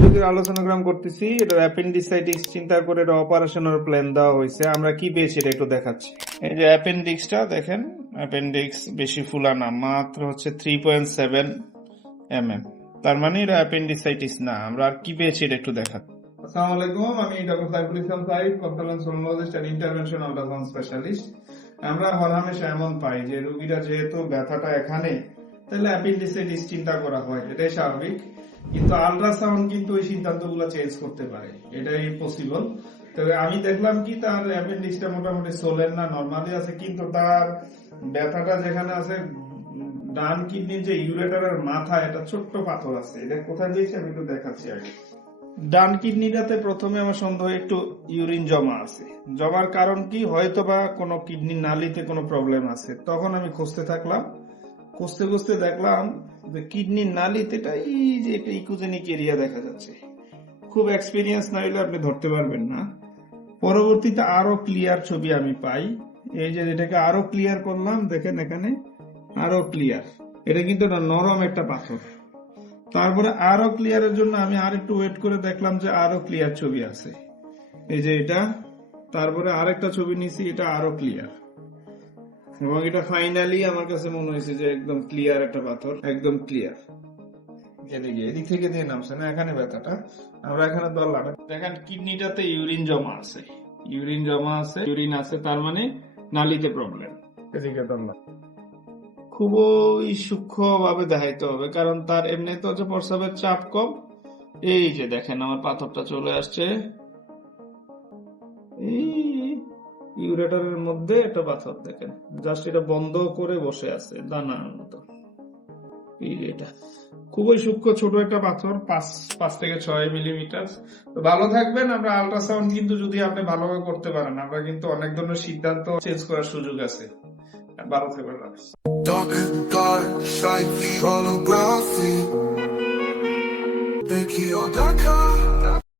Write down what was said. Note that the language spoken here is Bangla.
রোগীর আলোচনাগ্রাম করতেছি। এটা অ্যাপেন্ডিসাইটিস চিন্তা করে এটা অপারেশনের প্ল্যান দেওয়া হয়েছে। আমরা কি পেয়েছি এটা একটু দেখাচ্ছি। এই যে অ্যাপেন্ডিক্সটা দেখেন, অ্যাপেন্ডিক্স বেশি ফুলা না, মাত্র হচ্ছে 3.7 mm। তার মানে এটা অ্যাপেন্ডিসাইটিস না। আমরা আর কি পেয়েছি এটা একটু দেখাচ্ছি। আসসালামু আলাইকুম, আমি doctor Saiful Islam Saif, consultant sonologist and intervention ultrasound specialist. আমরা হরহামেশা এমন পাই যে রোগীরা যেহেতু ব্যথাটা এখানে, তাহলে অ্যাপেন্ডিসাইটিস চিন্তা করা হয়, এটাই স্বাভাবিক। কিন্তু আল্ট্রাসাউন্ড কিন্তু ওই সিদ্ধান্তগুলো চেঞ্জ করতে পারে, এটাই পসিবল। তবে আমি দেখলাম কি তার অ্যাপেন্ডিক্সটা মোটামুটি সোলেন না, নরমালি আছে, কিন্তু তার ব্যথাটা যেখানে আছে ডান কিডনির যে ইউরেটারের মাথায় একটা ছোট্ট পাথর আছে। এটা কোথায় দিয়েছে আমি একটু দেখাচ্ছি আগে। ডান কিডনিটাতে প্রথমে আমার সন্দেহ একটু ইউরিন জমা আছে। জমার কারণ কি, হয়তো বা কোনো কিডনি নালিতে কোনো প্রবলেম আছে। তখন আমি খুঁজতে থাকলাম, খুঁজতে খুঁজতে দেখলাম যে কিডনির নালিতে এই যে একটা ইকোজেনিক এরিয়া দেখা যাচ্ছে। খুব এক্সপিরিয়েন্স না হলে আপনি ধরতে পারবেন না। পরবর্তীতে আরো ক্লিয়ার ছবি আমি পাই। এই যে এটাকে আরো ক্লিয়ার করলাম, দেখেন এখানে আরো ক্লিয়ার। এটা কিন্তু নরম একটা পাথর। তারপরে আরো ক্লিয়ারের জন্য আমি আর একটু ওয়েট করে দেখলাম যে আরো ক্লিয়ার ছবি আছে। এই যে এটা, তারপরে আরেকটা ছবি নিছি, এটা আরো ক্লিয়ার। এবং এটা ফাইনালি আমার কাছে মনে হয়েছে যে একদম ক্লিয়ার একটা পাথর, একদম ক্লিয়ার। এদিক থেকে দিয়ে নামছে না, এখানে ব্যথাটা আমরা এখানে ধরলাম। দেখেন কিডনিটাতে ইউরিন জমা আছে, ইউরিন জমা আছে, ইউরিন আছে, তার মানে নালিতে প্রবলেম। এদিকে ধরলাম, খুবই সূক্ষ্ম ভাবে দেখাইতে হবে, কারণ তার এমনিতে হচ্ছে প্রস্রাবের চাপ কম। এই যে দেখেন আমার পাথরটা চলে আসছে, এই ইউরেটারের মধ্যে একটা পাথর দেখেন, জাস্ট এটা বন্ধ করে বসে আছে দানার মতো। এই যে এটা খুবই সূক্ষ্ম ছোট একটা পাথর, 5 থেকে 6 মিলিমিটার। তো ভালো থাকবেন। আমরা আল্ট্রাসাউন্ড কিন্তু যদি আপনি ভালোভাবে করতে পারেন, আমরা কিন্তু অনেক ধরনের সিদ্ধান্ত চেঞ্জ করার সুযোগ আছে। ভালো থাকবেন। Dark, slightly holography. Think you're